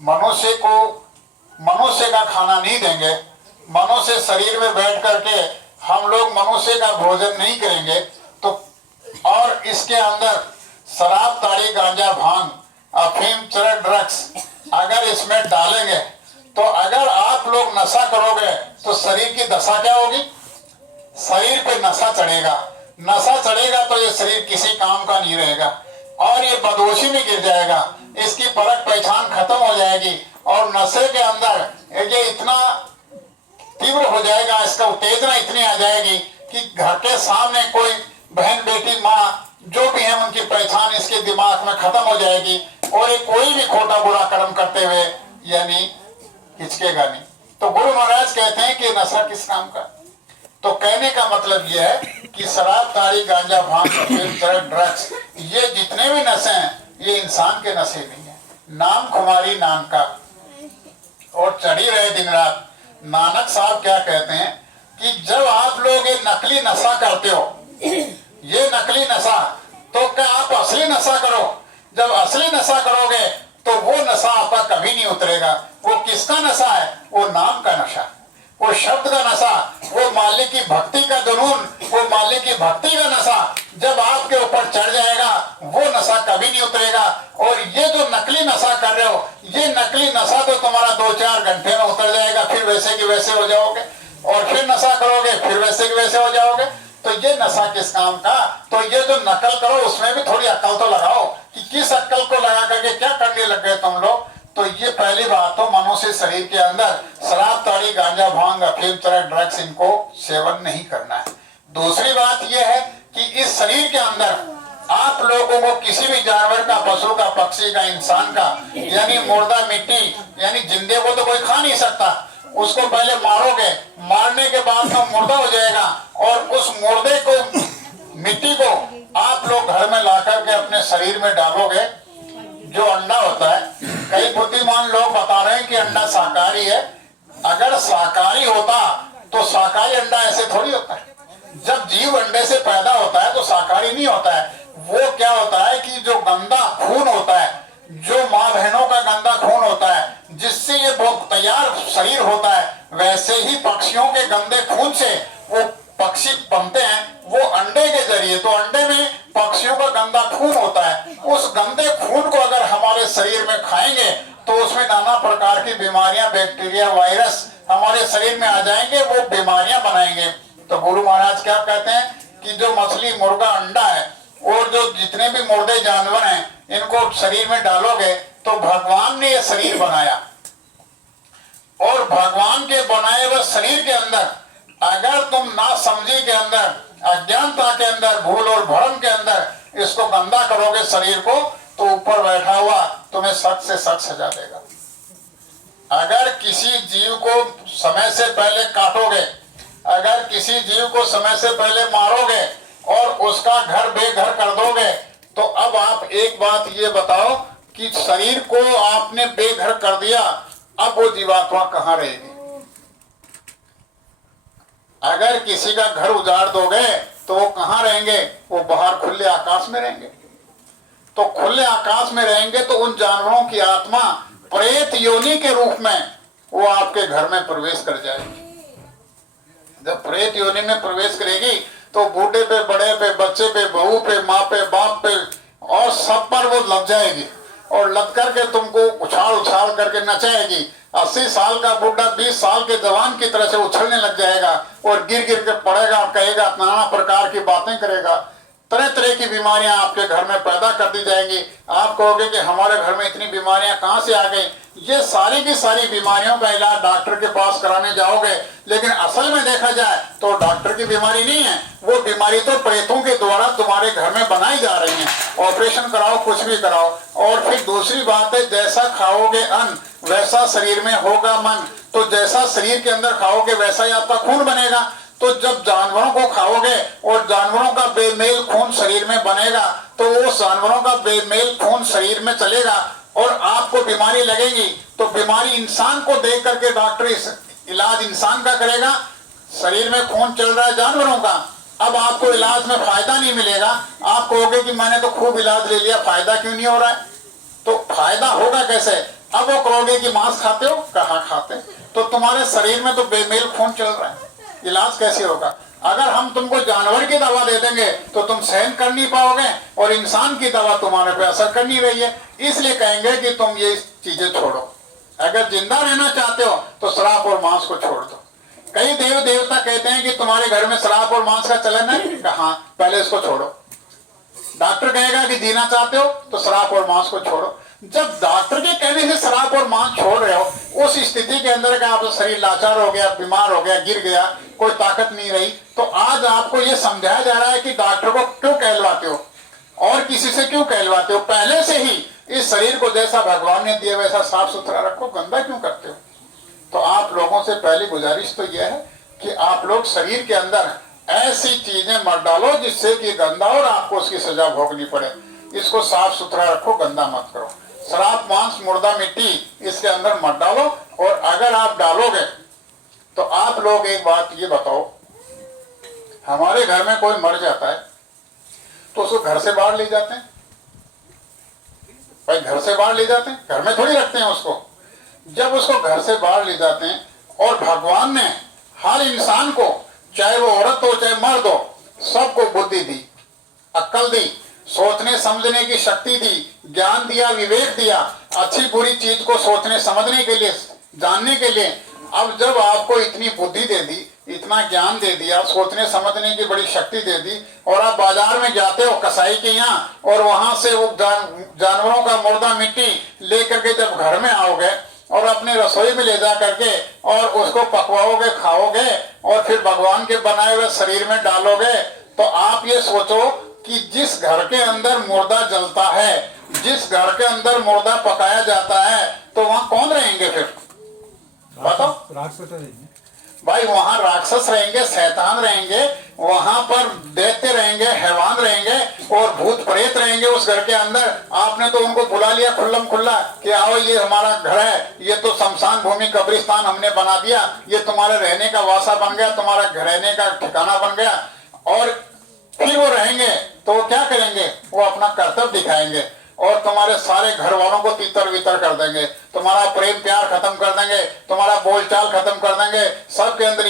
मनुष्य को मनुष्य का खाना नहीं देंगे, मनुष्य शरीर में बैठ करके हम लोग मनुष्य का भोजन नहीं करेंगे, तो और इसके अंदर शराब, ताड़ी, गांजा, भांग, अफीम, चरस, ड्रग्स अगर इसमें डालेंगे तो अगर आप लोग नशा करोगे तो शरीर की दशा क्या होगी? शरीर पे नशा चढ़ेगा, नशा चढ़ेगा तो ये शरीर किसी काम का नहीं रहेगा और ये बदहोशी में गिर जाएगा, इसकी परख पहचान खत्म हो जाएगी और नशे के अंदर ये इतना तीव्र हो जाएगा, इसका उत्तेजना इतनी आ जाएगी कि घर के सामने कोई बहन, बेटी, माँ जो भी है उनकी पहचान इसके दिमाग में खत्म हो जाएगी और ये कोई भी खोटा बुरा कर्म करते हुए यानी हिचकेगा नहीं। तो गुरु महाराज कहते हैं कि नशा किस काम का? तो कहने का मतलब यह है कि शराब, ताड़ी, गांजा, भांग, चरस, ड्रग्स ये जितने भी नशे हैं ये इंसान के नशे नहीं है। नाम खुमारी नाम का और चढ़ी रहे दिन रात। नानक साहब क्या कहते हैं कि जब आप लोग ये नकली नशा करते हो, ये नकली नशा, तो क्या आप असली नशा करो। जब असली नशा करोगे तो वो नशा आपका कभी नहीं उतरेगा। वो किसका नशा है? वो नाम का नशा, वो शब्द का नशा, वो मालिक की भक्ति का जुनून, वो मालिक की भक्ति का नशा जब आपके ऊपर चढ़ जाएगा वो नशा कभी नहीं उतरेगा। और ये जो नकली नशा कर रहे हो, ये नकली नशा तो तुम्हारा 2-4 घंटे में उतर जाएगा, फिर वैसे की वैसे हो जाओगे और फिर नशा करोगे, फिर वैसे की वैसे हो जाओगे। तो ये नशा किस काम का? तो ये जो नकल करो उसमें भी थोड़ी अक्ल तो लगाओ कि किस अक्ल को लगा करके क्या करने लग गए तुम लोग। तो ये पहली बात तो मनुष्य शरीर के अंदर शराब, ताड़ी, गांजा, भांग, अफीम, चरस, ड्रग्स इनको सेवन नहीं करना है। दूसरी बात यह है कि इस शरीर के अंदर आप लोगों को किसी भी जानवर का, पशु का, पक्षी का, इंसान का यानी मुर्दा, मिट्टी यानी जिंदे को तो कोई खा नहीं सकता। उसको पहले मारोगे, मारने के बाद तो मुर्दा हो जाएगा और उस मुर्दे को, मिट्टी को आप लोग घर में ला करके अपने शरीर में डालोगे। जो अंडा होता है, कई बुद्धिमान लोग बता रहे हैं कि अंडा शाकाहारी है। अगर शाकाहारी होता तो शाकाहारी अंडा ऐसे थोड़ी होता है। जब जीव अंडे से पैदा होता है तो शाकाहारी नहीं होता है। वो क्या होता है कि जो गंदा खून होता है, जो माँ बहनों का गंदा खून होता है, जिससे ये बहुत तैयार शरीर होता है, वैसे ही पक्षियों के गंदे खून से वो पक्षी बनते हैं, वो अंडे के जरिए। तो अंडे में पक्षियों का गंदा खून होता है। उस गंदे खून को अगर हमारे शरीर में खाएंगे तो उसमें नाना प्रकार की बीमारियां, बैक्टीरिया, वायरस हमारे शरीर में आ जाएंगे, वो बीमारियां बनाएंगे। तो गुरु महाराज क्या कहते हैं कि जो मछली, मुर्गा, अंडा है और जो जितने भी मुर्दे जानवर हैं इनको शरीर में डालोगे तो भगवान ने ये शरीर बनाया और भगवान के बनाए हुए शरीर के अंदर अगर तुम ना समझी के अंदर, अज्ञानता के अंदर, भूल और भ्रम के अंदर इसको गंदा करोगे शरीर को, तो ऊपर बैठा हुआ तुम्हें सख्त से सख्त सजा देगा। अगर किसी जीव को समय से पहले काटोगे, अगर किसी जीव को समय से पहले मारोगे और उसका घर बेघर कर दोगे, तो अब आप एक बात ये बताओ कि शरीर को आपने बेघर कर दिया, अब वो जीवात्मा कहाँ रहेगी? अगर किसी का घर उजाड़ दोगे तो वो कहाँ रहेंगे? वो बाहर खुले आकाश में रहेंगे। तो खुले आकाश में रहेंगे तो उन जानवरों की आत्मा प्रेत योनि के रूप में वो आपके घर में प्रवेश कर जाएगी। जब प्रेत योनि में प्रवेश करेगी तो बूढ़े पे, बड़े पे, बच्चे पे, बहू पे, माँ पे, बाप पे और सब पर वो लग जाएगी और लग करके तुमको उछाल उछाल करके नचाएगी। 80 साल का बूढ़ा 20 साल के जवान की तरह से उछलने लग जाएगा और गिर गिर के पड़ेगा, कहेगा, नाना प्रकार की बातें करेगा। तरह तरह की बीमारियां आपके घर में पैदा कर दी जाएंगी। आप कहोगे कि हमारे घर में इतनी बीमारियां कहां से आ गई? ये सारी की सारी बीमारियों का इलाज डॉक्टर के पास कराने जाओगे, लेकिन असल में देखा जाए तो डॉक्टर की बीमारी नहीं है, वो बीमारी तो प्रेतों के द्वारा तुम्हारे घर में बनाई जा रही है। ऑपरेशन कराओ, कुछ भी कराओ। और फिर दूसरी बात है, जैसा खाओगे अन्न वैसा शरीर में होगा मन। तो जैसा शरीर के अंदर खाओगे वैसा ही आपका खून बनेगा। तो जब जानवरों को खाओगे और जानवरों का बेमेल खून शरीर में बनेगा तो वो जानवरों का बेमेल खून शरीर में चलेगा और आपको बीमारी लगेगी। तो बीमारी इंसान को देख करके डॉक्टर इलाज इंसान का करेगा। शरीर में खून चल रहा है जानवरों का, अब आपको इलाज में फायदा नहीं मिलेगा। आप कहोगे कि मैंने तो खूब इलाज ले लिया, फायदा क्यों नहीं हो रहा है? तो फायदा होगा कैसे? अब वो कहोगे कि मांस खाते हो, कहाँ खाते, तो तुम्हारे शरीर में तो बेमेल खून चल रहा है, इलाज कैसे होगा? अगर हम तुमको जानवर की दवा दे देंगे तो तुम सहन कर नहीं पाओगे, और इंसान की दवा तुम्हारे पे असर कर नहीं रही है, इसलिए कहेंगे कि तुम ये चीजें छोड़ो। अगर जिंदा रहना चाहते हो तो शराब और मांस को छोड़ दो। कई देव देवता कहते हैं कि तुम्हारे घर में शराब और मांस का चलन है, कहाँ, पहले इसको छोड़ो। डॉक्टर कहेगा कि जीना चाहते हो तो शराब और मांस को छोड़ो। जब डॉक्टर के कहने से शराब और मांस छोड़ रहे हो, उस स्थिति के अंदर का आपका शरीर लाचार हो गया, बीमार हो गया, गिर गया, कोई ताकत नहीं रही, तो आज आपको ये समझाया जा रहा है कि डॉक्टर को क्यों कहलवाते हो और किसी से क्यों कहलवाते हो? पहले से ही इस शरीर को जैसा भगवान ने दिया वैसा साफ सुथरा रखो, गंदा क्यों करते हो? तो आप लोगों से पहली गुजारिश तो यह है कि आप लोग शरीर के अंदर ऐसी चीजें मत डालो जिससे कि गंदा और आपको उसकी सजा भोगनी पड़े। इसको साफ सुथरा रखो, गंदा मत करो। शराब, मांस, मुर्दा, मिट्टी इसके अंदर मत डालो। और अगर आप डालोगे तो आप लोग एक बात ये बताओ, हमारे घर में कोई मर जाता है तो उसको घर से बाहर ले जाते हैं भाई, घर से बाहर ले जाते हैं, घर में थोड़ी रखते हैं उसको। जब उसको घर से बाहर ले जाते हैं, और भगवान ने हर इंसान को, चाहे वो औरत हो चाहे मर्द हो, सबको बुद्धि दी, अक्ल दी, सोचने समझने की शक्ति दी, ज्ञान दिया, विवेक दिया, अच्छी बुरी चीज को सोचने समझने के लिए, जानने के लिए। अब जब आपको इतनी बुद्धि दे दी, इतना ज्ञान दे दिया, सोचने समझने की बड़ी शक्ति दे दी, और आप बाजार में जाते हो कसाई के यहाँ, और वहां से वो जानवरों का मुर्दा मिट्टी लेकर के जब घर में आओगे और अपने रसोई में ले जा करके और उसको पकवाओगे, खाओगे, और फिर भगवान के बनाए हुए शरीर में डालोगे, तो आप ये सोचो कि जिस घर के अंदर मुर्दा जलता है, जिस घर के अंदर मुर्दा पकाया जाता है, तो वहां कौन रहेंगे फिर? बताओ। राक्षस रहेंगे भाई, वहां राक्षस रहेंगे, शैतान रहेंगे, वहां पर दैत्य रहेंगे, हैवान रहेंगे, और भूत प्रेत रहेंगे उस घर के अंदर। आपने तो उनको बुला लिया खुल्लम खुल्ला कि आओ, ये हमारा घर है, ये तो शमशान भूमि, कब्रिस्तान हमने बना दिया, ये तुम्हारे रहने का वासा बन गया, तुम्हारा रहने का ठिकाना बन गया। और फिर वो रहेंगे तो वो क्या करेंगे? वो अपना कर्तव्य दिखाएंगे और तुम्हारे सारे घर वालों को तीतर वितर कर देंगे, तुम्हारा प्रेम प्यार खत्म कर देंगे, तुम्हारा बोलचाल खत्म कर देंगे, सबके अंदर